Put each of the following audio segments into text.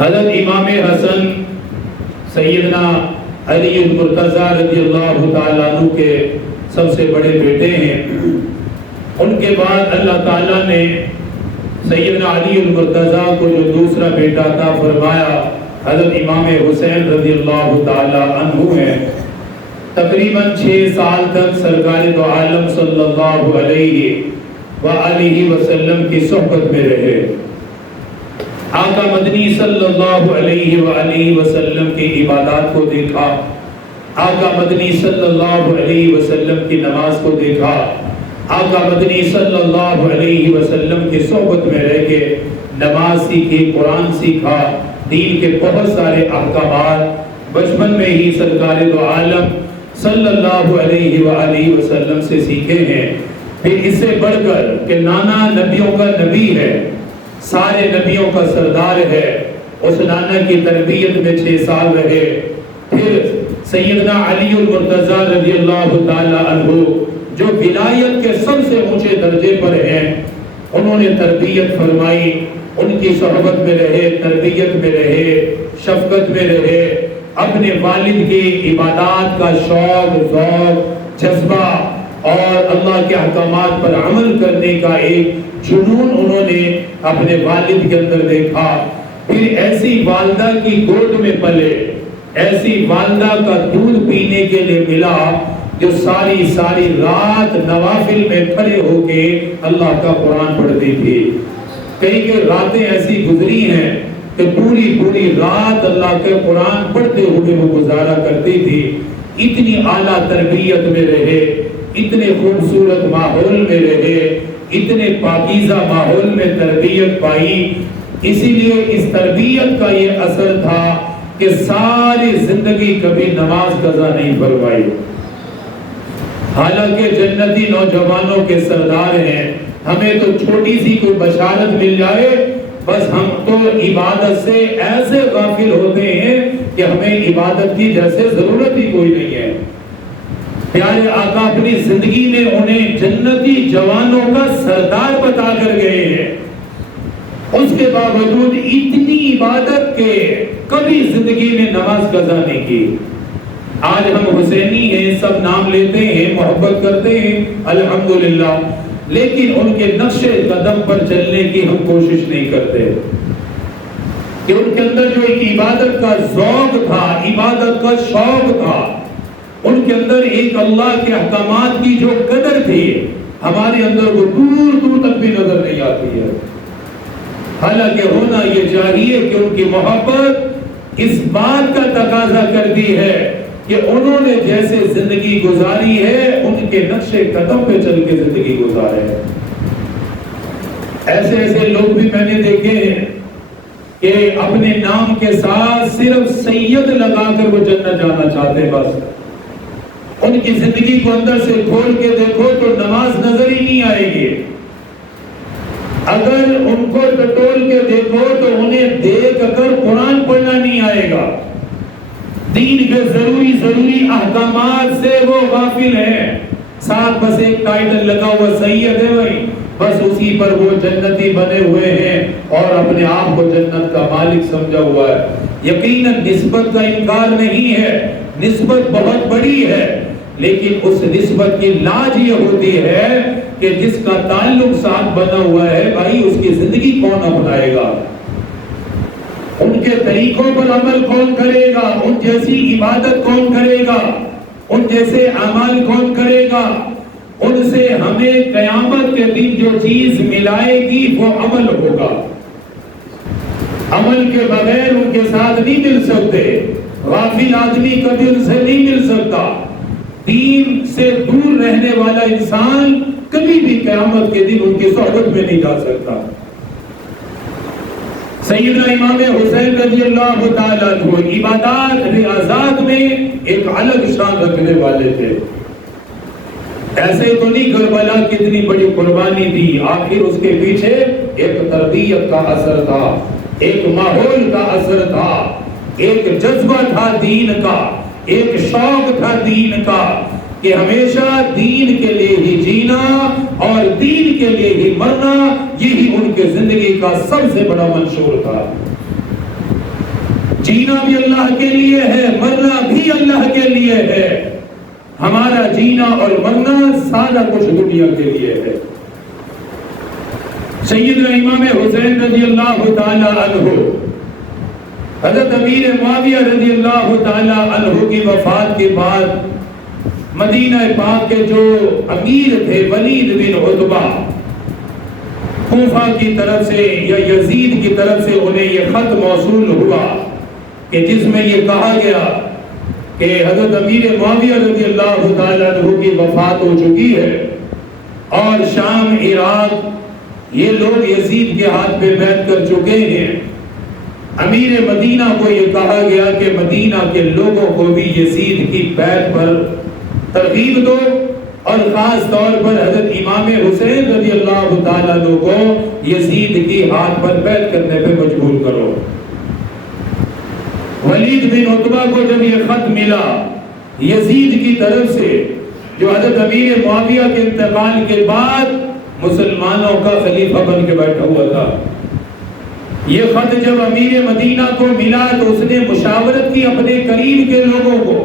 حضرت امام حسن سیدنا علی المرتضیٰ رضی اللہ تعالیٰ عنہ کے سب سے بڑے بیٹے ہیں۔ ان کے بعد اللہ تعالیٰ نے سیدنا علی المرتضیٰ کو جو دوسرا بیٹا تھا فرمایا حضرت امام حسین رضی اللہ تعالیٰ عنہ ہیں۔ تقریباً 6 سال تک سرکار دو عالم صلی اللہ علیہ وآلہ وسلم کی صحبت میں رہے۔ آقا مدنی صلی اللہ علیہ وآلہ وسلم کی عبادات کو دیکھا، آقا مدنی صلی اللہ علیہ وسلم کی نماز کو دیکھا، آقا مدنی صلی اللہ علیہ وسلم کی صحبت میں رہ کے نماز سیکھی، قرآن سیکھا، دین کے بہت سارے احکامات بچپن میں ہی سرکار دو عالم صلی اللہ علیہ وآلہ وسلم سے سیکھے ہیں۔ پھر اس سے بڑھ کر کہ نانا نبیوں کا نبی ہے، سارے نبیوں کا سردار ہے، اس نانا کی تربیت میں 6 سال رہے۔ پھر سیدنا علی المرتضیٰ رضی اللہ تعالیٰ عنہ جو ولایت کے سب سے اونچے درجے پر ہیں، انہوں نے تربیت فرمائی، ان کی صحبت میں رہے، تربیت میں رہے، شفقت میں رہے، اپنے والد کی عبادات کا شوق، ذوق، جذبہ اور اللہ کے احکامات پر عمل کرنے کا ایک جنون انہوں نے اپنے والد کے اندر دیکھا۔ پھر ایسی والدہ کی گود میں پلے، ایسی والدہ کا دودھ پینے کے لیے ملا جو ساری رات نوافل میں کھڑے ہو کے اللہ کا قرآن پڑھتی تھی۔ کئی کہ راتیں ایسی گزری ہیں کہ پوری رات اللہ کے قرآن پڑھتے ہوئے وہ گزارا کرتی تھی۔ اتنی اعلیٰ تربیت میں رہے، اتنے خوبصورت ماحول میں رہے، اتنے پاکیزہ ماحول میں تربیت پائی۔ اسی لیے اس تربیت کا یہ اثر تھا کہ ساری زندگی کبھی نماز قضا نہیں فرمائی۔ حالانکہ جنتی نوجوانوں کے سردار ہیں، ہمیں تو چھوٹی سی کوئی بشارت مل جائے بس ہم تو عبادت سے ایسے غافل ہوتے ہیں کہ ہمیں عبادت کی جیسے ضرورت ہی کوئی نہیں ہے۔ پیارے آقا اپنی زندگی میں انہیں جنتی جوانوں کا سردار بتا کر گئے ہیں، اس کے باوجود اتنی عبادت کے کبھی زندگی میں نماز قضا نہیں کی۔ آج ہم حسینی ہیں، سب نام لیتے ہیں، محبت کرتے ہیں، الحمدللہ، لیکن ان کے نقش قدم پر چلنے کی ہم کوشش نہیں کرتے کہ ان کے اندر جو ایک عبادت کا ذوق تھا، عبادت کا شوق تھا، ان کے اندر ایک اللہ کے احکامات کی جو قدر تھی، ہمارے اندر وہ دور تک بھی نظر نہیں آتی ہے۔ حالانکہ ہونا یہ چاہیے کہ ان کی محبت اس بات کا تقاضا کرتی ہے کہ انہوں نے جیسے زندگی گزاری ہے ان کے نقش قدم پہ چل کے زندگی گزارے ہے۔ ایسے لوگ بھی میں نے دیکھے ہیں کہ اپنے نام کے ساتھ صرف سید لگا کر وہ جنت جانا چاہتے ہیں، بس ان کی زندگی کو اندر سے کھول کے دیکھو تو نماز نظر ہی نہیں آئے گی، اگر ان کو ٹٹول کے دیکھو تو انہیں دیکھ کر قرآن پڑھنا نہیں آئے گا، دین کے ضروری احکامات سے وہ غافل ہیں، ساتھ بس ایک ٹائٹل لگا ہوا سید ہے بھائی، بس اسی پر وہ جنتی بنے ہوئے ہیں اور اپنے آپ کو جنت کا مالک سمجھا ہوا ہے۔ یقیناً نسبت کا انکار نہیں ہے، نسبت بہت بڑی ہے، لیکن اس نسبت کی لاج یہ ہوتی ہے کہ جس کا تعلق ساتھ بنا ہوا ہے بھائی اس کی زندگی کون اپنائے گا، ان کے طریقوں پر عمل کون کرے گا، ان جیسی عبادت کون کرے گا، ان جیسے اعمال کون کرے گا، ان سے ہمیں قیامت کے دن جو چیز ملائے گی وہ عمل ہوگا، عمل کے بغیر ان کے ساتھ نہیں مل سکتے، غافل آدمی کبھی ان سے نہیں مل سکتا، دین سے دور رہنے والا انسان کبھی بھی قیامت کے دن ان کی صحبت میں نہیں جا سکتا۔ سیدنا امام حسین رضی اللہ تعالیٰ عنہ عبادات ریاضات میں ایک الگ شان رکھنے والے تھے، ایسے تو نہیں کربلا کتنی بڑی قربانی دی، آخر اس کے پیچھے ایک تربیت کا اثر تھا، ایک ماحول کا اثر تھا، ایک جذبہ تھا دین کا، ایک شوق تھا دین کا کہ ہمیشہ دین کے لیے ہی جینا اور دین کے لیے ہی مرنا، یہی ان کے زندگی کا سب سے بڑا منشور تھا۔ جینا بھی اللہ کے لیے ہے، مرنا بھی اللہ کے لیے ہے. ہمارا جینا اور مرنا سارا کچھ دنیا کے لیے ہے. سیدنا امام حسین رضی اللہ تعالی عنہ، حضرت امیر معاویہ رضی اللہ تعالی عنہ کی وفات کے بعد مدینہ پاک کے جو امیر تھے ولید بن عتبہ، کوفہ کی طرف سے یا یزید کی طرف سے انہیں یہ خط موصول ہوا کہ جس میں یہ کہا گیا کہ حضرت امیر معاویہ رضی اللہ تعالی عنہ کی وفات ہو چکی ہے اور شام، عراق یہ لوگ یزید کے ہاتھ پہ بیعت کر چکے ہیں. امیر مدینہ کو یہ کہا گیا کہ مدینہ کے لوگوں کو بھی یزید کی بیعت پر ترغیب دو اور خاص طور پر حضرت امام حسین رضی اللہ تعالیٰ عنہ کو یزید کی ہاتھ پر بیعت کرنے پہ مجبور کرو. ولید بن عتبہ کو جب یہ خط ملا یزید کی طرف سے، جو حضرت امیر معاویہ کے انتقال کے بعد مسلمانوں کا خلیفہ بن کے بیٹھا ہوا تھا، یہ خط جب امیر مدینہ کو ملا تو اس نے مشاورت کی اپنے قریب کے لوگوں کو،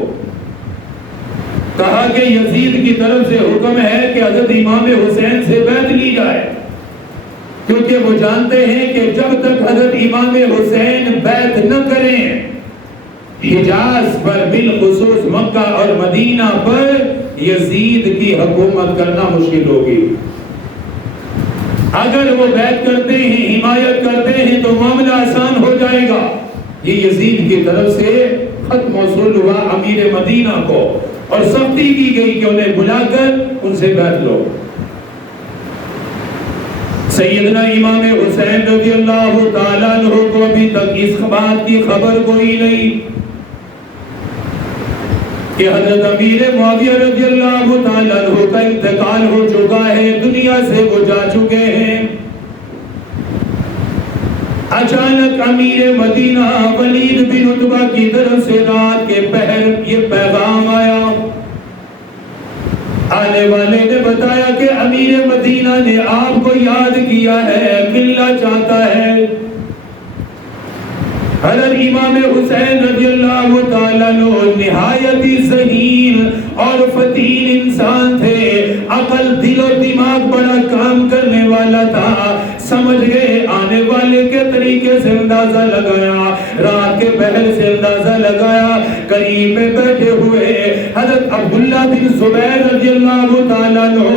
کہا کہ یزید کی طرف سے حکم ہے کہ حضرت امام حسین سے بیعت لی جائے، کیونکہ وہ جانتے ہیں کہ جب تک حضرت امام حسین بیعت نہ کریں حجاز پر بالخصوص مکہ اور مدینہ پر یزید کی حکومت کرنا مشکل ہوگی. اگر وہ بیعت کرتے ہیں، حمایت کرتے ہیں تو معاملہ آسان ہو جائے گا. یہ یزید کی طرف سے خط موصول ہوا امیر مدینہ کو اور سختی کی گئی کہ انہیں بلا کر ان سے بیعت لو. سیدنا امام حسین رضی اللہ تعالیٰ عنہ کو ابھی تک اس بات کی خبر کوئی نہیں کہ حضرت امیر معاویہ رضی اللہ تعالیٰ عنہ کا انتقال ہو چکا ہے، دنیا سے وہ جا چکے ہیں. اچانک امیر مدینہ ولید بن عتبہ کی طرف سے رات کے پہر یہ پیغام آیا. آنے والے نے بتایا کہ امیر مدینہ نے آپ کو یاد کیا ہے، ملنا چاہتا ہے. حضرت امام حسین رضی اللہ تعالیٰ عنہ نہایت ہی ذہین اور فتین انسان تھے، عقل، دل و دماغ بڑا کام کرنے والا تھا. سمجھ گئے، آنے والے کے طریقے سے اندازہ لگایا، رات کے پہر سے اندازہ لگایا. قریب میں بیٹھے ہوئے حضرت عبداللہ بن زبیر رضی اللہ تعالیٰ عنہ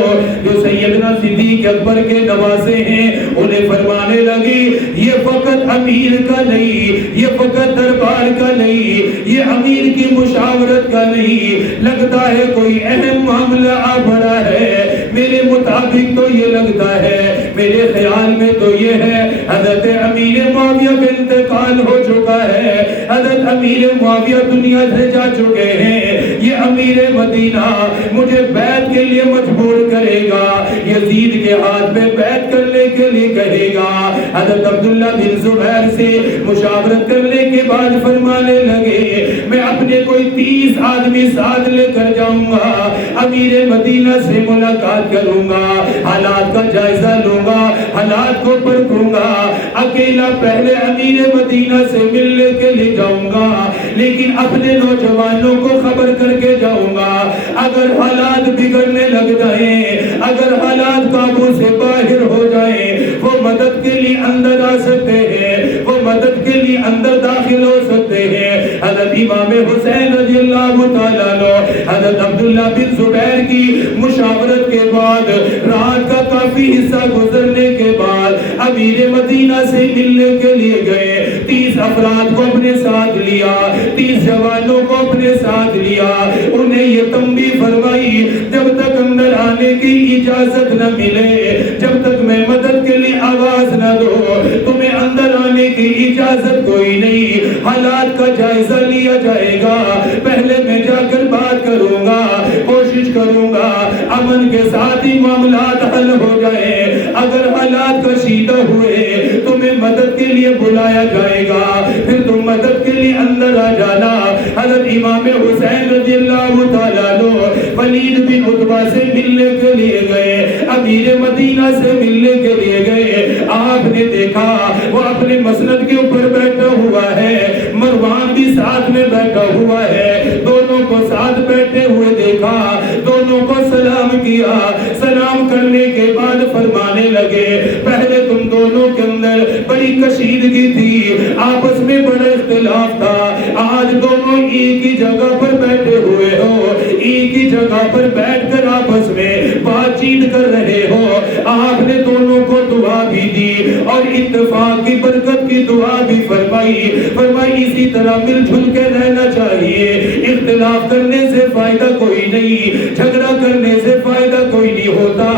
جو سیدنا صدیق اکبر کے نواسے ہیں، انہیں فرمانے لگی یہ فقط امیر کا نہیں، یہ فقط دربار کا نہیں، یہ امیر کی مشاورت کا نہیں، لگتا ہے کوئی اہم معاملہ آ پڑا ہے. میرے مطابق تو یہ لگتا ہے، میرے خیال میں تو یہ ہے حضرت امیر معاویہ کا انتقال ہو چکا ہے، حضرت امیر معاویہ دنیا سے جا چکے ہیں. یہ امیر مدینہ مجھے بیعت کے لیے مجبور کرے گا، یزید کے ہاتھ میں بیعت کرنے کے لیے کہے گا. حضرت عبداللہ بن زبیر سے مشاورت کرنے کے بعد فرمانے لگے میں اپنے کوئی 30 آدمی ساتھ لے کر جاؤں گا، امیر مدینہ سے ملاقات کروں گا، حالات کا جائزہ لوں گا، حالات کو پرکھوں گا. اکیلا پہلے امیر مدینہ سے ملنے کے لیے جاؤں گا، لیکن اپنے نوجوانوں کو خبر کر کے جاؤں گا. اگر حالات بگڑنے لگ جائیں، اگر حالات قابو سے باہر ہو جائیں، وہ مدد کے لیے اندر آ سکتے ہیں، وہ مدد کے لیے اندر داخل ہو سکتے ہیں. حضرت امام حسین رضی اللہ تعالیٰ عنہ حضرت عبداللہ بن زبیر کی مشاورت کے بعد رات کا کافی حصہ گزرنے کے بعد امیر مدینہ سے ملنے کے لیے گئے. 30 افراد کو اپنے ساتھ لیا، 30 جوانوں کو اپنے ساتھ لیا. انہیں یہ تنبیہ فرمائی جب تک اندر آنے کی اجازت نہ ملے، جب تک میں مدد کے لیے آواز نہ دو، تمہیں اندر آنے کی اجازت کوئی نہیں. حالات کا جائزہ لیا جائے گا، پہلے میں جا کر بات کروں گا، کوشش کروں گا امن کے ساتھ ہی معاملات حل ہو جائے. اگر حالات کشیدہ ہوئے تمہیں مدد کے لیے بلایا جائے گا، پھر تم مدد کے لیے اندر آ جانا. حضرت امام حسین رضی اللہ تعالیٰ عنہ ولید بن عتبہ سے ملنے کے لیے گئے، امیر مدینہ سے ملنے کے لیے گئے. آپ نے دیکھا وہ اپنے مسند کے اوپر بیٹھا ہوا ہے، مروان تھی، آپس میں بڑا اختلاف تھا، آج دونوں ایک ہی جگہ پر بیٹھے ہوئے ہو، ایک ہی جگہ پر بیٹھ کر آپس میں بات چیت کر رہے ہو، آپ نے دونوں کو دعا بھی دی اور اتفاق کی برکت کی دعا بھی فرمائی، فرمائی اسی طرح مل جھل کے رہنا چاہیے، اختلاف کرنے سے فائدہ کوئی نہیں، جھگڑا کرنے سے فائدہ کوئی نہیں ہوتا۔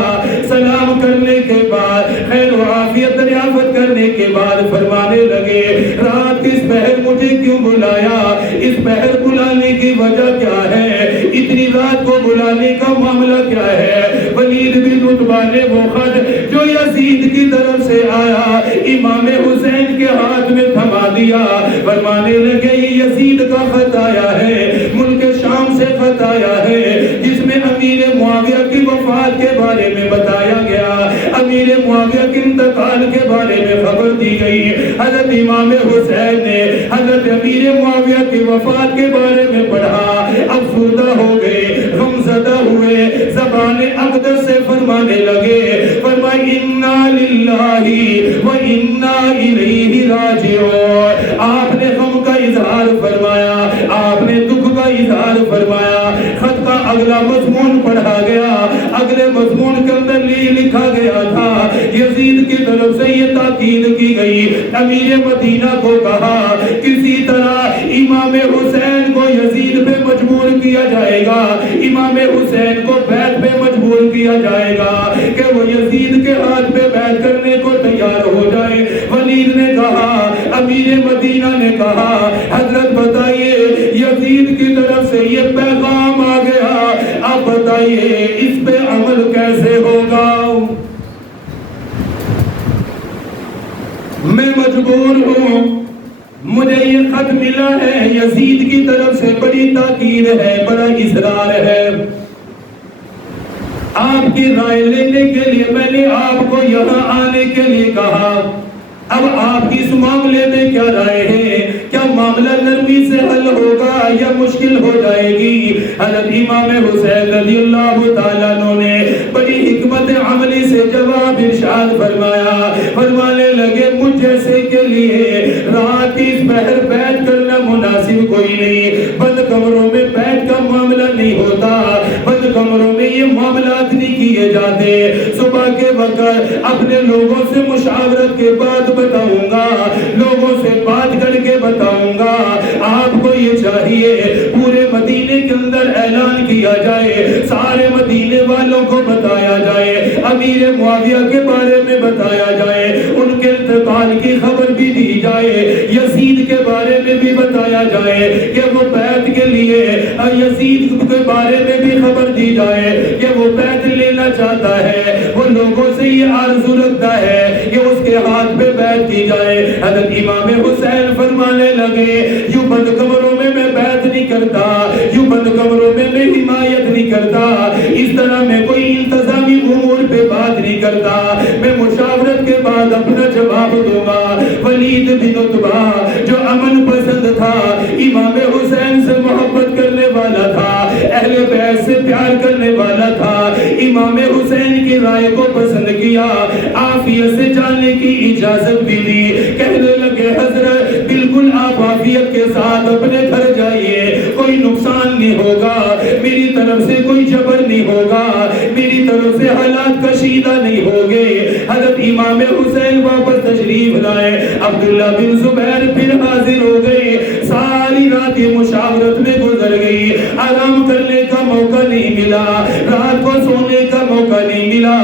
سلام کرنے کے بعد خیر و عافیت دریافت کرنے کے بعد فرمانے لگے رات اس پہر مجھے کیوں بلایا، اس پہر بلانے کی وجہ کیا ہے، اتنی رات کو بلانے کا معاملہ کیا ہے؟ ولید بن عتبہ نے وہ خط جو یزید کی طرف سے آیا امام حسین کے ہاتھ میں تھما دیا، فرمانے لگے یہ یزید کا خط آیا ہے، ملک شام سے خط آیا ہے جس میں امیر معاویہ کی وفات کے بارے میں بتایا گیا، امیر معاویہ کے انتقال کے بارے میں خبر دی گئی۔ حضرت امام حسین نے حضرت امیر معاویہ کی وفات کے بارے میں پڑھا، افسردہ ہو گئے، غمزدہ ہوئے، زبان اقدس سے فرمانے لگے، فرمایا انا للہ و انا الیہ راجعون۔ آپ نے غم کا اظہار فرمایا، آپ نے دکھ کا اظہار فرمایا، خط کا اگلا مضمون پڑھا گیا، اگلے مضمون کے اندر لکھا گیا تھا یزید کی طرف سے یہ تاکید کی گئی، امیر مدینہ کو کہا کسی طرح امام حسین کو یزید پہ مجبور کیا جائے گا، امام حسین کو بیعت پہ مجبور کیا جائے گا کہ وہ یزید کے ہاتھ پہ بیعت کرنے کو تیار ہو جائے۔ ولید نے کہا، امیر مدینہ نے کہا حضرت بتائیے یزید کی طرف سے یہ پیغام آ گیا، آپ بتائیے اس پہ عمل کیسے ہوگا؟ میں مجبور ہوں، مجھے یہ خط ملا ہے یزید کی طرف سے، بڑی تاکید ہے، بڑا اصرار ہے، آپ کی رائے لینے کے لیے میں نے آپ کو یہاں آنے کے لیے کہا، اب آپ کی اس معاملے میں کیا رائے ہے؟ کیا معاملہ نرمی سے حل ہوگا یا مشکل ہو جائے گی؟ حضرت امام حسین رضی اللہ تعالیٰ عنہ نے بڑی حکمت عملی سے جواب ارشاد فرمایا، فرمانے لگے مجھ جیسے کے لیے رات اس پہر بیٹھ کرنا مناسب کوئی نہیں، بند کمروں میں بیٹھ کا معاملہ نہیں ہوتا، بند کمروں میں یہ معاملات نہیں کیے جاتے، صبح کے وقت اپنے لوگوں سے مشاورت کے بعد بتاؤں گا، لوگوں سے بات کر کے بتاؤں گا، آپ کو یہ چاہیے پورے مدینے کے اندر اعلان کیا جائے، سارے مدینے والوں کو بتایا جائے، امیر معاویہ کے بارے میں بتایا جائے، ان کے انتقال کی خبر بھی دی جائے، یزید کے بارے میں بھی بتایا جائے کہ وہ بیعت کے لیے، یزید کے بارے میں بھی خبر دی جائے کہ وہ بیعت لینا چاہتا ہے، وہ لوگوں سے یہ آرزو رکھتا ہے کہ اس کے ہاتھ پہ بیعت کی جائے۔ حضرت امام حسین فرمانے لگے یوں بند کمروں میں بیعت نہیں کرتا، یوں بند کمروں میں حمایت نہیں کرتا، اس طرح میں کوئی انتظامی امور پہ بات نہیں کرتا، میں مشاورت کے بعد اپنا جواب دوں گا۔ ولید بن عتبہ جو امن پسند تھا، امام حسین سے محبت کرنے والا تھا، اہل بیت سے پیار کرنے والا تھا، امام حسین کی رائے کو پسند کیا، عافیت سے جانے کی اجازت بھی دی، کہنے لگے حضرت بالکل آپ عافیت کے ساتھ اپنے گھر جائیے، کوئی نقصان نہیں ہوگا، میری طرف سے کوئی جبر نہیں ہوگا، میری طرف سے حالات کشیدہ نہیں ہوگے۔ حضرت امام حسین واپس تشریف لائے، عبداللہ بن زبیر پھر حاضر ہو گئے، ساری رات یہ مشاورت میں گزر گئی، آرام کرنے کا موقع نہیں ملا، رات کو سونے کا موقع نہیں ملا۔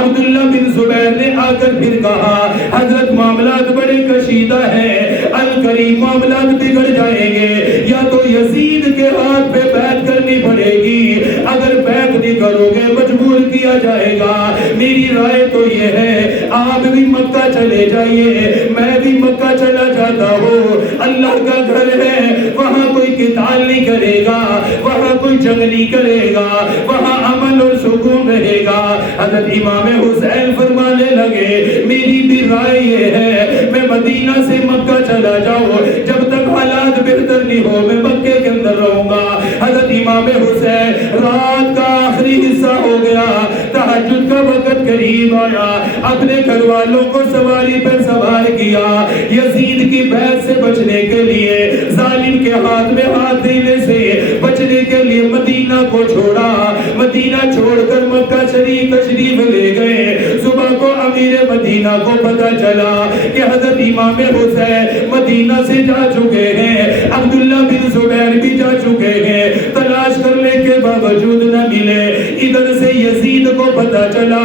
عبداللہ بن زبیر نے آ کر پھر کہا حضرت معاملات بڑے کشیدہ ہیں، القریب معاملات بگڑ جائیں گے، یا تو یزید کے ہاتھ پہ بیعت کرنی پڑے گی، اگر بیعت نہیں کرو گے مجبور کیا جائے گا، میری رائے تو یہ ہے آپ بھی مکہ چلے جائیے، میں بھی مکہ چلا جاتا ہوں، اللہ کا گھر ہے، وہاں کوئی قتال نہیں کرے گا، وہاں کوئی جنگ نہیں کرے گا، وہاں امن اور سکون رہے گا۔ حضرت امام حسین فرمانے لگے میری بھی رائے یہ ہے میں مدینہ سے مکہ چلا جاؤں، جب تک حالات بہتر نہیں ہو میں مکے کے اندر رہوں گا۔ حضرت امام حسین رات کا آخری حصہ ہو گیا، تہجد کا وقت قریب آیا، اپنے گھر والوں کو سواری پر سوار کیا، یزید یزید کی بیعت سے بچنے کے لیے، ظالم کے ہاتھ میں ہاتھ دینے سے بچنے کے لیے مدینہ کو چھوڑا، مدینہ چھوڑ کر مکہ شریف تشریف لے گئے۔ صبح کو امیر مدینہ کو پتہ چلا کہ حضرت امام حسین مدینہ سے جا چکے ہیں، عبداللہ بن زبیر بھی جا چکے ہیں، تلاش کرنے کے باوجود نہ ملے۔ ادھر سے یزید کو پتہ چلا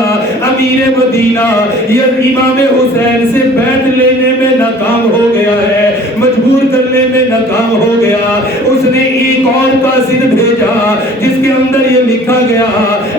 امیر مدینہ امام حسین سے بیعت لینے میں ناکام ہو گیا ہے، مجبور کرنے میں ناکام ہو گیا۔ اس نے ایک اور قاصد بھیجا جس کے اندر یہ لکھا گیا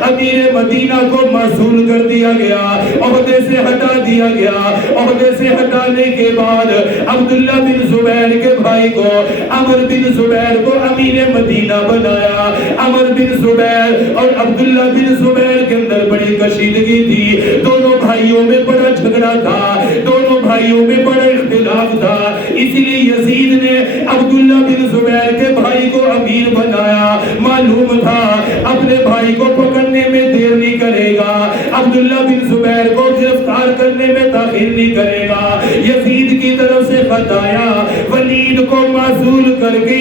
امیر مدینہ کو معزول کر دیا گیا، عہدے سے ہٹا دیا گیا۔ عہدے سے ہٹانے کے بعد عبداللہ بن زبیر کے بھائی کو عمر بن زبیر کو امیر مدینہ بنایا۔ عمر بن زبیر اور عبداللہ بن زبیر کے اندر بڑی کشیدگی تھی، دونوں بھائیوں میں بڑا جھگڑا تھا، دونوں بھائیوں میں بڑا اختلاف تھا۔ اسی لیے یزید نے عبداللہ بن زبیر کے بھائی کو امیر بنایا، معلوم تھا اپنے بھائی کو پکڑنے میں دیر نہیں کرے گا، عبداللہ بن زبیر کو گرفتار کرنے میں تاخیر نہیں کرے گا۔ یزید کی طرف سے خط آیا، ولید کو معزول کر کے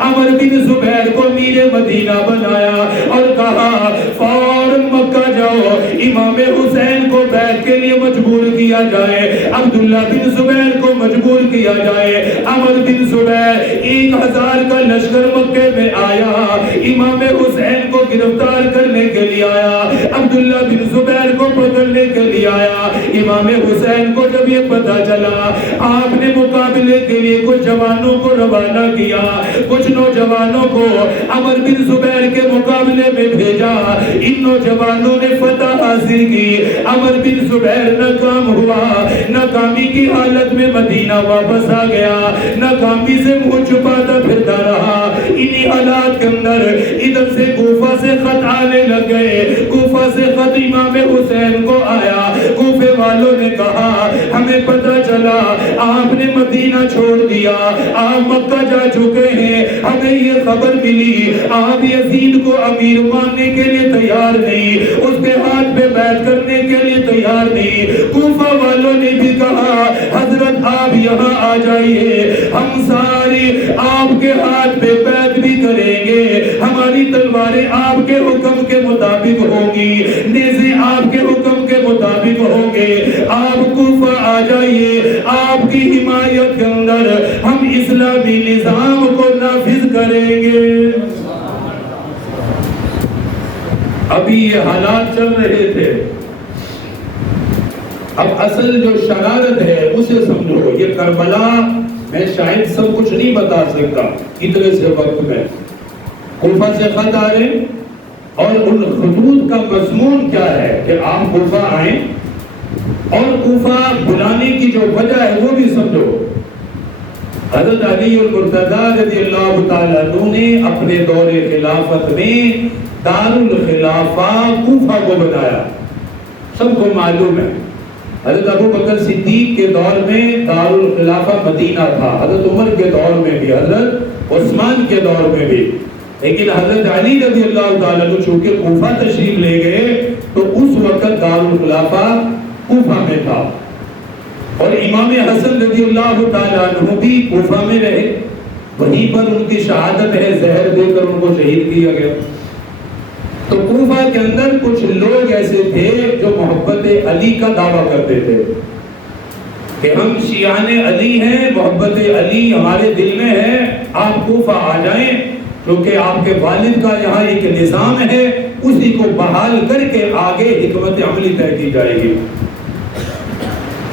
عمر بن زبیر کو امیر مدینہ بنایا اور کہا فوراً مکہ جاؤ، امام حسین کو بیعت کے لیے مجبور کیا جائے، عبداللہ بن زبیر کو مجبور کیا جائے۔ عمر بن زبیر 1000 کا لشکر مکے میں آیا، امام حسین کو گرفتار کرنے کے لیے آیا، عبداللہ بن زبیر کو پکڑنے کے لیے آیا۔ امام حسین کو جب یہ پتہ چلا، آپ نے مقابلے کے لیے کچھ جوانوں کو روانہ کیا، کچھ نوجوانوں کو عمر بن زبیر کے مقابلے میں بھیجا۔ ان نوجوانوں نے فتح حاصل کی، عمر بن زبیر ناکام ہوا، ناکامی کی حالت میں مدینہ واپس آ گیا، ناکامی سے منہ چھپاتا پھرتا رہا۔ انہی حالات کے اندر ادھر سے کوفہ سے خط آنے لگے، کوفہ سے خط امام حسین کو آیا۔ کوفے والوں نے کہا ہمیں پتہ چلا آپ نے مدینہ چھوڑ دیا، آپ مکہ جا چکے ہیں، ہمیں یہ خبر ملی آپ یزید کو امیر ماننے کے لیے تیار نہیں، اس کے ہاتھ پہ بیعت کرنے کے لیے تیار نہیں۔ کوفہ والوں نے بھی کہا حضرت آپ یہاں آ جائیے، ہم ساری آپ کے ہاتھ پہ بیعت بھی کریں گے، ہماری تلواریں آپ کے حکم کے مطابق ہوں گی، نیزے آپ کے حکم کے مطابق ہوں گے، آپ کوفہ آ جائیے، آپ کی حمایت کے اندر ہم اسلامی نظام کو نافذ کریں گے۔ ابھی یہ حالات چل رہے تھے، اب اصل جو شرارت ہے اسے سمجھو۔ یہ کربلا میں شاید سب کچھ نہیں بتا سکتا اتنے سے وقت میں، کوفہ سے خط آ رہے اور ان خطوط کا مضمون کیا ہے کہ آپ کوفہ آئیں، اور کوفہ بلانے کی جو وجہ ہے وہ بھی سمجھو۔ حضرت علی المرتضیٰ رضی اللہ تعالیٰ عنہ نے اپنے دور خلافت میں دار الخلافہ کوفہ کو بنایا، سب کو معلوم ہے۔ حضرت ابو بکر صدیق کے دور میں دار الخلافہ مدینہ تھا، حضرت عمر کے دور میں بھی، حضرت عثمان کے دور میں بھی، لیکن حضرت علی رضی اللہ تعالیٰ عنہ چونکہ کوفہ تشریف لے گئے تو اس وقت دار الخلافہ کوفہ میں تھا، اور امام حسن رضی اللہ تعالیٰ عنہ بھی کوفہ میں رہے، وہیں پر ان کی شہادت ہے، زہر دے کر ان کو شہید کیا گیا۔ تو کوفہ کے اندر کچھ لوگ ایسے تھے جو محبت علی کا دعویٰ کرتے تھے کہ ہم شیعان علی ہیں، محبت علی ہمارے دل میں ہے، آپ کوفہ آ جائیں، کیونکہ آپ کے والد کا یہاں ایک نظام ہے، اسی کو بحال کر کے آگے حکمت عملی طے کی جائے گی۔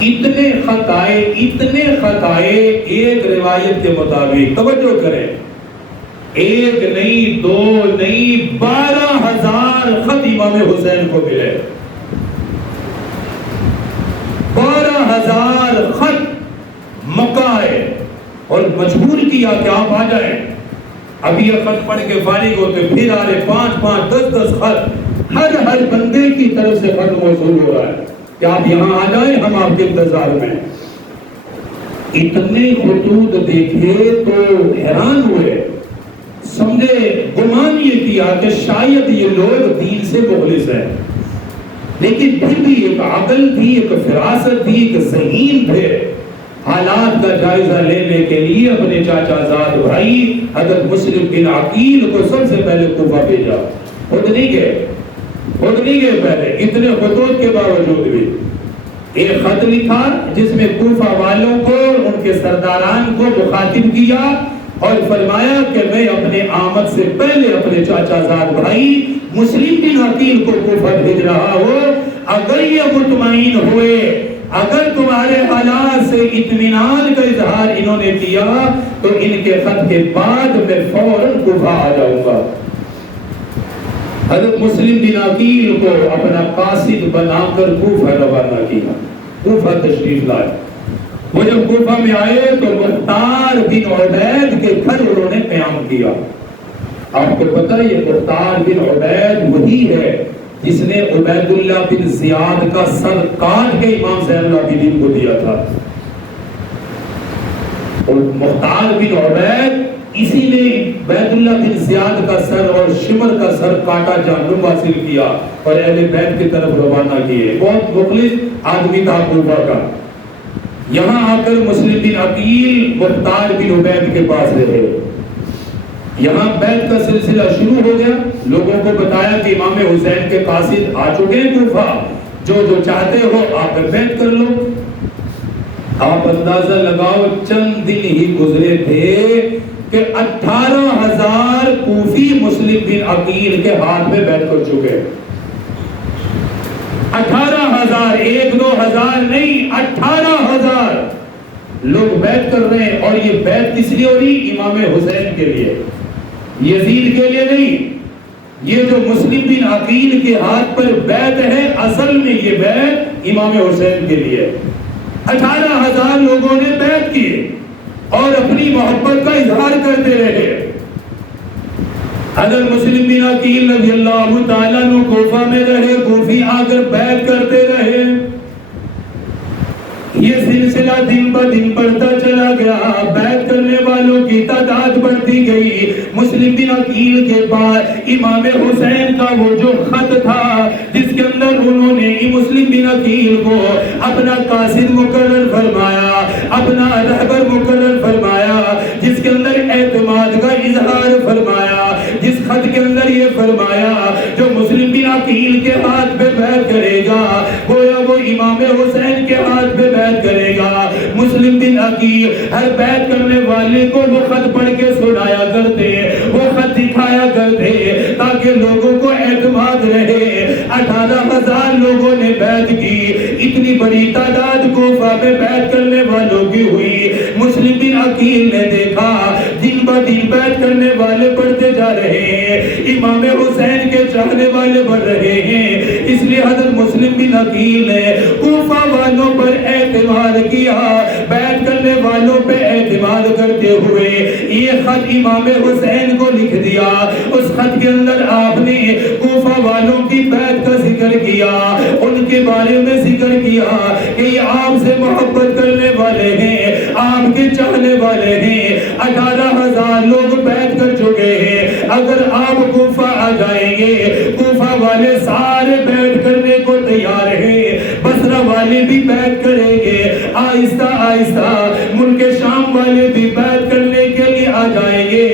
اتنے خط آئے ایک روایت کے مطابق، توجہ کریں، ایک نہیں، دو نہیں، 12,000 خط امام حسین کو ملے، 12,000 خط مکہ آئے اور مجبور کیا کہ آپ آ جائیں۔ ابھی یہ خط پڑھ کے فارغ ہوتے پھر آ رہے 5-5 10-10 خط، ہر بندے کی طرف سے خط موصول ہو رہا ہے کہ آپ یہاں آ جائیں، ہم آپ کے انتظار میں۔ اتنے خطوط دیکھے تو حیران ہوئے، سمجھے، گمان یہ کیا کہ شاید یہ لوگ دین سے مخلص ہیں، لیکن پھر بھی ایک عقل تھی، ایک فراست تھی، ایک ذہین تھے۔ حالات کا جائزہ لینے کے لیے اپنے چاچا زاد بھائی حضرت مسلم بن عقیل کو سب سے پہلے کوفہ بھیجا. خود نہیں گئے پہلے، اتنے خطوط کے باوجود بھی ایک خط لکھا جس میں کوفہ والوں کو، ان کے سرداران کو مخاطب کیا اور فرمایا کہ میں اپنے آمد سے پہلے اپنے چاچا زاد بھائی مسلم بن عقیل کو کوفہ بھیج رہا ہوں. اگر یہ مطمئن ہوئے، اگر تمہارے حالات سے اطمینان کا اظہار انہوں نے کیا تو ان کے خط کے بعد میں فوراً کوفہ آ جاؤں گا. حضرت مسلم بن عقیل کو اپنا قاصد بنا کر کوفہ روانہ کیا، کوفہ تشریف لائے. وہ جب کوفہ میں آئے تو مختار بن عبید کے گھر انہوں نے قیام کیا. آپ کو پتہ ہے یہ مختار بن عبید وہی ہے جس نے عبید اللہ بن زیاد کا سر کاٹ کے امام زین العابدین کو دیا تھا. اور مختار بن عبید اسی نے عبید اللہ بن زیاد کا سر اور شمر کا سر کاٹا، جہنم حاصل کیا اور اہل بیت کی طرف روانہ کیے. بہت مخلص آدمی تھا کوفہ کا. یہاں آ کر مسلم بن عقیل مختار بن عبید کے پاس رہے. یہاں بیعت کا سلسلہ شروع ہو گیا. لوگوں کو بتایا کہ امام حسین کے قاصد آ چکے ہیں کوفہ، جو چاہتے ہو آ کر بیعت کر لو. آپ اندازہ لگاؤ چند دن ہی گزرے تھے کہ 18,000 کوفی مسلم بن عقیل کے ہاتھ میں بیعت کر چکے. 18,000، 1-2 نہیں، 18,000 لوگ بیعت کر رہے ہیں. اور یہ بیعت کس لیے ہو رہی؟ امام حسین کے لیے، یزید کے لیے نہیں. یہ جو مسلم بن عقیل کے ہاتھ پر بیعت ہے اصل میں یہ بیعت امام حسین کے لیے. 18,000 لوگوں نے بیعت کی اور اپنی محبت کا اظہار کرتے رہے. حضرت مسلم بن عقیل رضی اللہ تعالیٰ عنہ کوفہ میں رہے، کوفی آ کر بیعت کرتے رہے. یہ سلسلہ دن بہ دن بڑھتا چلا گیا، بیعت کرنے والوں کی تعداد بڑھتی گئی. مسلم بن عقیل کے بعد امام حسین کا وہ جو خط تھا جس کے اندر انہوں نے مسلم بن عقیل کو اپنا قاصد مقرر فرمایا، اپنا رہبر مقرر فرمایا، جس کے اندر اعتماد کا اظہار فرمایا، جس خط کے اندر یہ فرمایا جو مسلم بن عقیل کے ہاتھ پہ بیعت کرے گا گویا وہ امام حسین کے ہاتھ پہ بیعت کرے گا. مسلم بن عقیل ہر بیعت کرنے والے کو وہ خط پڑھ کے سنایا کرتے، وہ خط دکھایا کرتے تاکہ لوگوں کو اعتماد رہے. 18,000 لوگوں نے بیعت کی. اتنی بڑی تعداد کوفہ میں بیعت کرنے والوں کی ہوئی. مسلم بن عقیل نے دیکھا دن بہ دن بیعت کرنے والے بڑھتے جا رہے ہیں، امام حسین کے چاہنے والے بڑھ رہے ہیں. اس لیے حضرت مسلم بن عقیل نے کوفہ والوں پر اعتماد کیا. بیعت کرنے والوں پہ اعتماد کرتے ہوئے یہ خط امام حسین کو لکھ دیا. اس خط کے اندر آپ نے کوفہ والوں کی بیعت کا ذکر کیا، ان کے بارے میں ذکر کیا کہ یہ آپ سے محبت کرنے والے ہیں، آپ کے چاہنے والے ہیں. 18,000 لوگ بیعت کر چکے ہیں. اگر آپ کوفہ آ جائیں گے، کوفہ والے سارے بیعت کرنے کو تیار ہیں، بصرہ والے بھی بیعت کریں گے، آہستہ آہستہ ملک شام والے بھی بیعت کرنے کے لیے آ جائیں گے.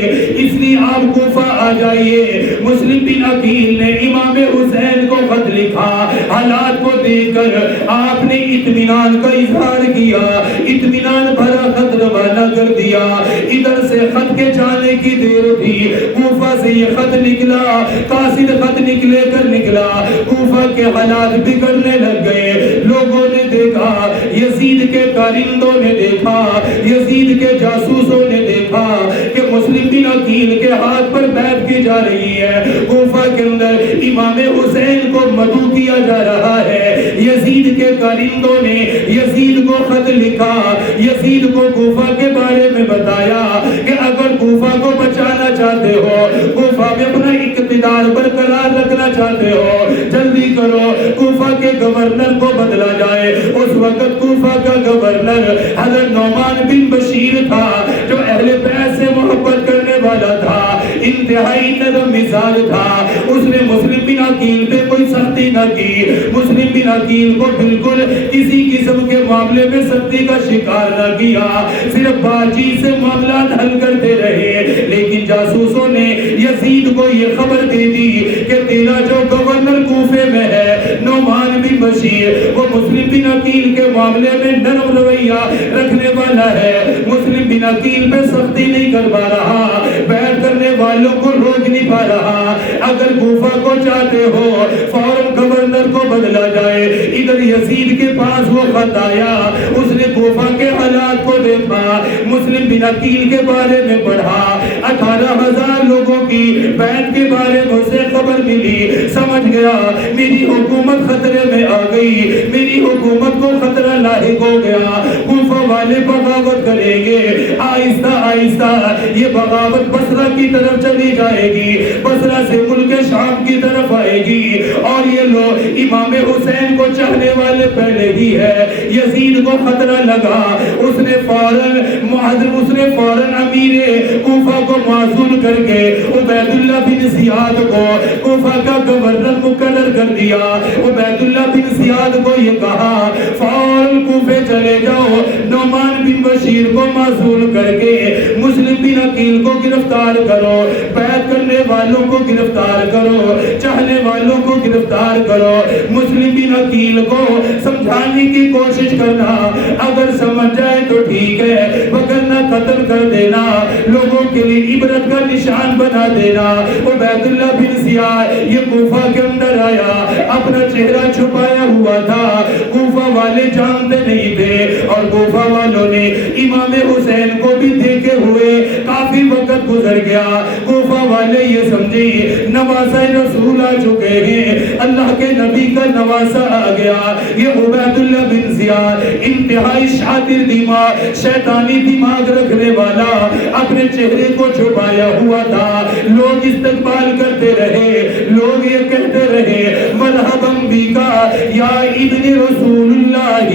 اس لیے آپ کوفہ آ جائیے. مسلم بن عقیل نے امام حسین کو خط لکھا. حالات کو دیکھ کر آپ نے اطمینان کا اظہار کیا، اطمینان بھرا خط روانہ کر دیا. ادھر سے خط کے جانے کی دیر تھی، کوفہ سے یہ خط نکلا، قاصد خط نکلے کر نکلا. کوفہ کے حالات بگڑنے لگ گئے. لوگوں نے دیکھا، یزید کے کارندوں نے دیکھا، یزید کے جاسوسوں نے دیکھا کہ مسلم بن عقیل کے ہاتھ پر بیعت کی جا رہی ہے. کوفہ کے اندر امام حسین کو مدعو کیا جا رہا ہے. یزید کے کارندوں نے یزید کو خط لکھا، یزید کو کوفہ کے بارے میں بتایا کہ اگر کوفہ کو بچانا چاہتے ہو، کوفہ میں اپنا اقتدار برقرار رکھنا چاہتے ہو، جلدی کرو کوفہ کے گورنر کو بدلا جائے. اس وقت کوفہ کا گورنر حضرت نعمان بن بشیر تھا جو اہل بیت سے محبت کرنے والا تھا. انتہائی نرم مزاج تھا، اس نے مسلم بن عقیل پہ کوئی سختی نہ کی، مسلم بن عقیل کو بالکل کسی قسم کے معاملے میں سختی کا شکار نہ کیا، صرف بات چیت سے معاملات حل کرتے رہے۔ لیکن جاسوسوں نے یزید کو یہ خبر دے دی کہ تیرا جو گورنر کوفے میں ہے نعمان بن بشیر، وہ مسلم بن عقیل کے معاملے میں نرم رویہ رکھنے والا ہے، مسلم بن عقیل پہ سختی نہیں کر پا رہا، بیعت کرنے والوں کو روک نہیں پا رہا، اگر کوفہ کو چاہتے ہو فوراً گورنر کو بدلا جائے۔ ادھر یزید کے پاس وہ خط آیا، اس نے کوفہ کے حالات کو دیکھا، مسلم بن عقیل کے بارے میں پڑھا، 18,000 لوگوں کی بیعت کے بارے میں اسے خبر ملی، سمجھ گیا میری حکومت خطرے میں آ گئی، میری حکومت کو خطرہ لاحق ہو گیا، کوفہ والے بغاوت کریں گے، آہستہ آہستہ یہ بغاوت بصرہ کی طرف چلی جائے گی، بصرہ سے ملک شام کی طرف آئے گی، اور یہ لوگ امام حسین کو چاہنے والے پہلے ہی ہے۔ یزید کو خطرہ لگا، اس نے فوراً امیر کوفہ کو معزول کر کے عبید اللہ بن زیاد کو کوفہ کا گورنر مقرر کر دیا۔ عبید اللہ بن زیاد کو یہ کہا فوراً کوفے چلے جاؤ، نعمان بن بشیر کو معزول کر کے مسلم بن عقیل کو گرفتار کرو، بیعت کرنے والوں کو گرفتار کرو، چاہنے والوں کو گرفتار کرو، مسلم بن عقیل کو سمجھانے کی کوشش کرنا، اگر سمجھ جائے تو ٹھیک ہے، وگرنہ قتل کر دینا، لوگوں کے لیے عبرت کا نشان بنا دینا۔ عبید اللہ بن زیاد یہ کوفہ کے اندر آیا، اپنا چہرہ چھپایا ہوا تھا، کوفہ والے جانتے نہیں تھے، اور کوفہ والوں نے امام حسین کو بھی دیکھے ہوئے کافی وقت گزر گیا، کوفہ والے یہ سمجھے نواسہ رسول آ چکے ہیں، اللہ کے نبی کا نواسہ آ گیا۔ یہ عبید اللہ بن زیاد انتہائی شاطر دماغ، شیطانی دماغ رکھنے والا، اپنے چہرے کو چھپایا ہوا تھا، لوگ استقبال کرتے رہے، لوگ یہ کہتے رہے مرحباً بکا یا ابن رسول اللہ،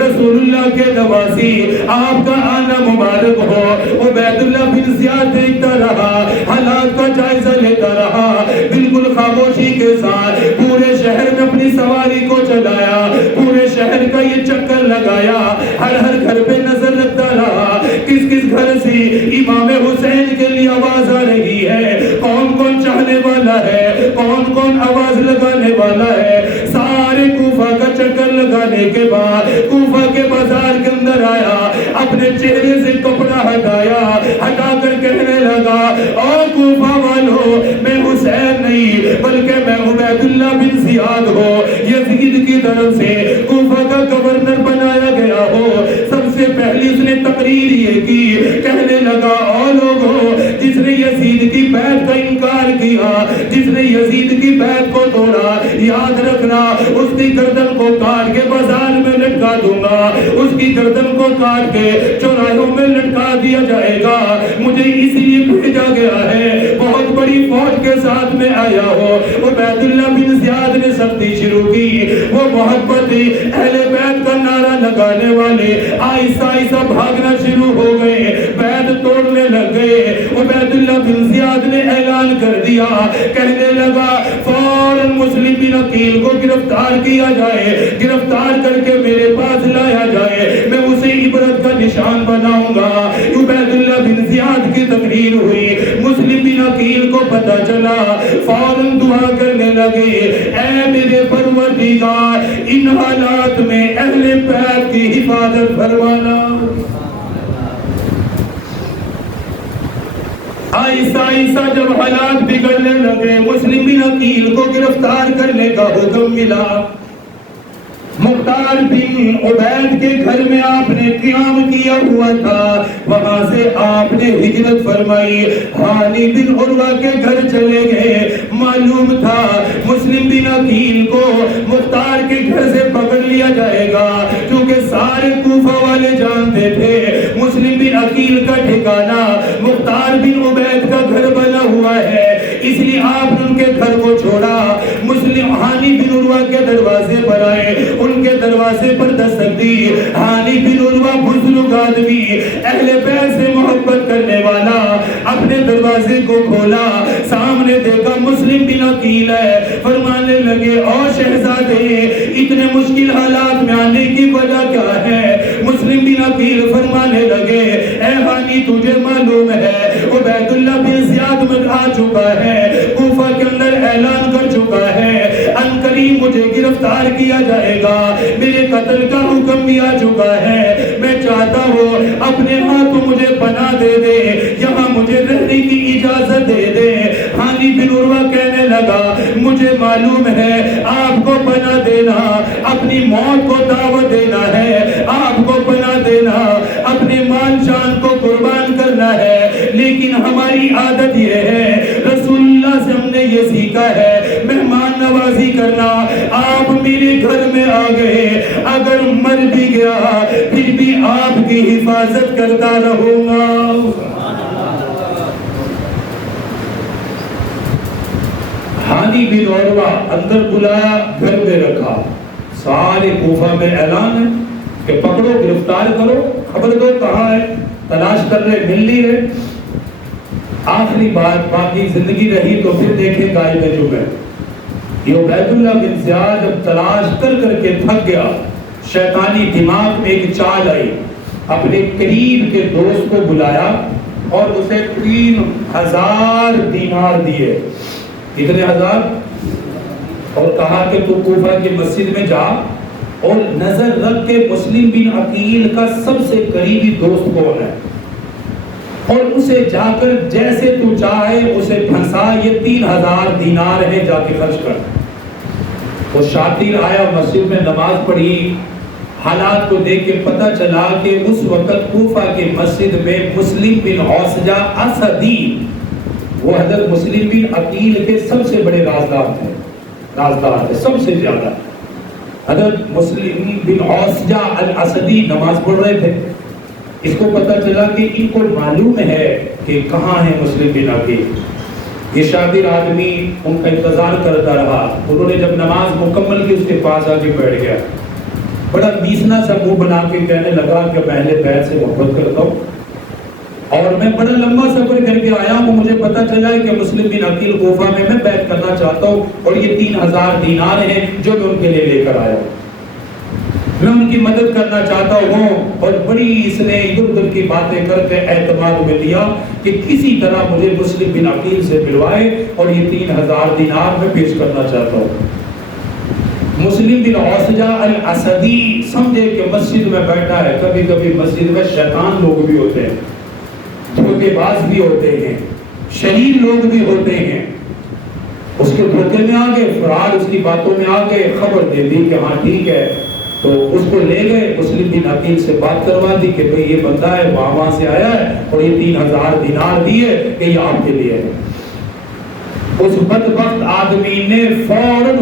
رسول اللہ کے نواسی، آپ کا آنا مبارک ہو۔ عبید اللہ بن زیاد دیکھتا رہا، حالات کا جائزہ لیتا رہا، بالکل خاموشی کے ساتھ پورے شہر میں اپنی سواری کو چلایا، پورے شہر کا یہ چکر لگایا، ہر گھر پہ نظر رکھتا رہا، کس کس گھر سے امام حسین کے لیے آواز آ رہی ہے، کون کون چاہنے والا ہے، کون کون آواز لگانے والا ہے۔ سارے کوفہ کا چکر لگانے کے بعد کوفہ کے بازار کے اندر آیا، اپنے چہرے سے کپڑا ہٹا کر کہنے لگا اور کوفہ والو، میں حسین نہیں بلکہ میں عبید اللہ بن زیاد ہوں، یزید کی طرف سے کوفہ کا گورنر بنایا گیا ہو۔ سب سے پہلی اس نے تقریر یہ کی، کہنے لگا اور لوگوں، جس نے یزید کی بیعت کا انکار کیا، جس نے یزید کی بیعت کو توڑا، یاد رکھنا اس کی گردن کو کاٹ کے بازار میں لٹکا دوں گا، اس کی گردن کو کاٹ کے چوراہوں میں لٹکا دیا جائے گا۔ مجھے اس لیے بھیجا گیا ہے، بہت بڑی فوج کے ساتھ میں آیا ہو۔ عبید اللہ بن زیاد نے سختی شروع کی، وہ محبت اہل بیت کا نعرہ لگانے والے آہستہ آہستہ بھاگنا شروع ہو گئے، بیت توڑنے لگ گئے۔ عبید اللہ بن زیاد نے اعلان کر دیا، کہنے لگا فوراً مسلم بن عقیل کو گرفتار کیا جائے، گرفتار کر کے میرے پاس لایا جائے، میں اسے عبرت کا نشان بناؤں گا۔ عبید اللہ بن زیاد کی تقریر ہوئی، مسلم بن عقیل کو پتہ چلا، فوراً دعا کرنے لگے، اے میرے پروردگار ان حالات میں اہل بیت کی حفاظت فرمانا۔ آہستہ آہستہ جب حالات بگڑنے لگے، مسلم بن عقیل کو گرفتار کرنے کا حکم ملا۔ مختار بن عبید کے گھر میں آپ نے قیام کیا ہوا تھا، وہاں سے آپ نے ہجرت فرمائی، ہانی بن عروہ کے گھر چلے گئے۔ معلوم تھا مسلم بن عقیل کو مختار کے گھر سے پکڑ لیا جائے گا، کیونکہ سارے کوفہ والے جانتے تھے مسلم بن عقیل کا ٹھکانہ مختار بن عبید کا گھر بنا ہوا ہے، اس لیے آپ نے ان کے گھر کو چھوڑا، مسلم ہانی بن عروہ کے دروازے پر آئے، ان کے دروازے پر دستک دی۔ ہانی بن عروہ بزرگ آدمی، اہل بیت سے محبت کرنے والا، اپنے اپنے دروازے کو کھولا، سامنے دیکھا مسلم بن عقیل ہے۔ فرمانے لگے او شہزادے اتنے مشکل حالات میں آنے کی وجہ کیا ہے؟ مسلم بن عقیل فرمانے لگے اے ہانی تجھے معلوم ہے عبید اللہ بن زیاد میں آ چکا ہے، کوفہ کے اندر اعلان کر چکا ہے ان قریب مجھے گرفتار کیا جائے گا، میرے قتل کا حکم بھی آ چکا ہے، میں چاہتا ہوں اپنے ہاتھوں مجھے پناہ دے دے، یہاں مجھے رہنے کی اجازت دے دے۔ ہانی بن عروہ کہنے لگا مجھے معلوم ہے آپ کو پناہ دینا اپنی موت کو دعوت دینا ہے، آپ کو پناہ دینا اپنے مال جان کو قربان کرنا ہے، لیکن ہماری عادت یہ ہے رسول اللہ سے ہم نے یہ سیکھا ہے مہمان نوازی کرنا۔ آپ میرے گھر میں آ گئے، اگر مر بھی گیا پھر بھی آپ کی حفاظت کرتا رہوں گا۔ ہانی بن عروہ اندر بلایا، گھر میں رکھا، سارے کوفہ میں اعلان ہے کہ پکڑو گرفتار کرو، خبر دو کہاں ہے، تلاش کر رہے مل نہیں رہے۔ آخری بات باقی زندگی رہی تو پھر دیکھیں گائے میں جو ہے یہ عبید اللہ بن زیاد جب تلاش کر کر کے تھک گیا، شیطانی دماغ میں ایک چال آئی، اپنے قریب کے دوست کو بلایا اور اسے 3000 دینار دیے۔ کتنے ہزار؟ اور کہا کہ تو کوفہ کی مسجد میں جا اور نظر رکھ کے مسلم بن عقیل کا سب سے قریبی دوست کون ہے اور اسے جا کر جیسے تو چاہے اسے پھنسا، یہ 3000 دینار ہے، جا کے خرچ کر۔ وہ شاطر آیا، مسجد میں نماز پڑھی، حالات کو دیکھ کے پتہ چلا کہ اس وقت کوفہ کی مسجد میں مسلم بن عوسجہ اسدی، وہ حضرت مسلم بن عقیل کے سب سے بڑے رازدار تھے، سب سے زیادہ حضرت مسلم بن عوسجہ الاسدی نماز پڑھ رہے تھے۔ اس کو پتہ چلا کہ ان کو معلوم ہے کہ کہاں ہے مسلم بن عقیل۔ یہ شاطر آدمی ان کا انتظار کرتا رہا، انہوں نے جب نماز مکمل کی اس کے پاس آ کے بیٹھ گیا، بڑا بیسنا سا منہ بنا کے کہنے لگا کہ میں اہل بیت سے محبت کرتا ہوں اور میں بڑا لمبا سفر کر کے آیا ہوں، مجھے پتہ چلا ہے کہ مسلم بن عقیل کوفہ میں بیعت کرنا چاہتا ہوں اور یہ 3000 دینار ہیں جو میں ان کے لیے لے کر آیا ہوں، میں ان کی مدد کرنا چاہتا ہوں۔ اور بڑی اس نے ادھر ادھر کی باتیں کر کے اعتماد میں لیا کہ کسی طرح مجھے مسلم بن عقیل سے ملوائے اور یہ 3000 دینار میں پیش کرنا چاہتا ہوں۔ مسلم بن عوسجہ الاسدی سمجھے کہ مسجد میں بیٹھا ہے، کبھی کبھی مسجد میں شیطان لوگ بھی ہوتے ہیں، دھوکے باز بھی ہوتے ہیں، شریر لوگ بھی ہوتے ہیں، اس کے دھوکے میں آگے، فراڈ اس کی باتوں میں آگے، خبر دے دی کہ ہاں ٹھیک ہے، تو اس کو لے گئے، مسلم بن عقیل سے بات کروا دی کہ بھئی یہ بندہ ہے وہاں سے آیا ہے اور یہ 3000 دینار دیے کہ یہ آپ کے لیے ہے۔ اس بدبخت آدمی نے فوراً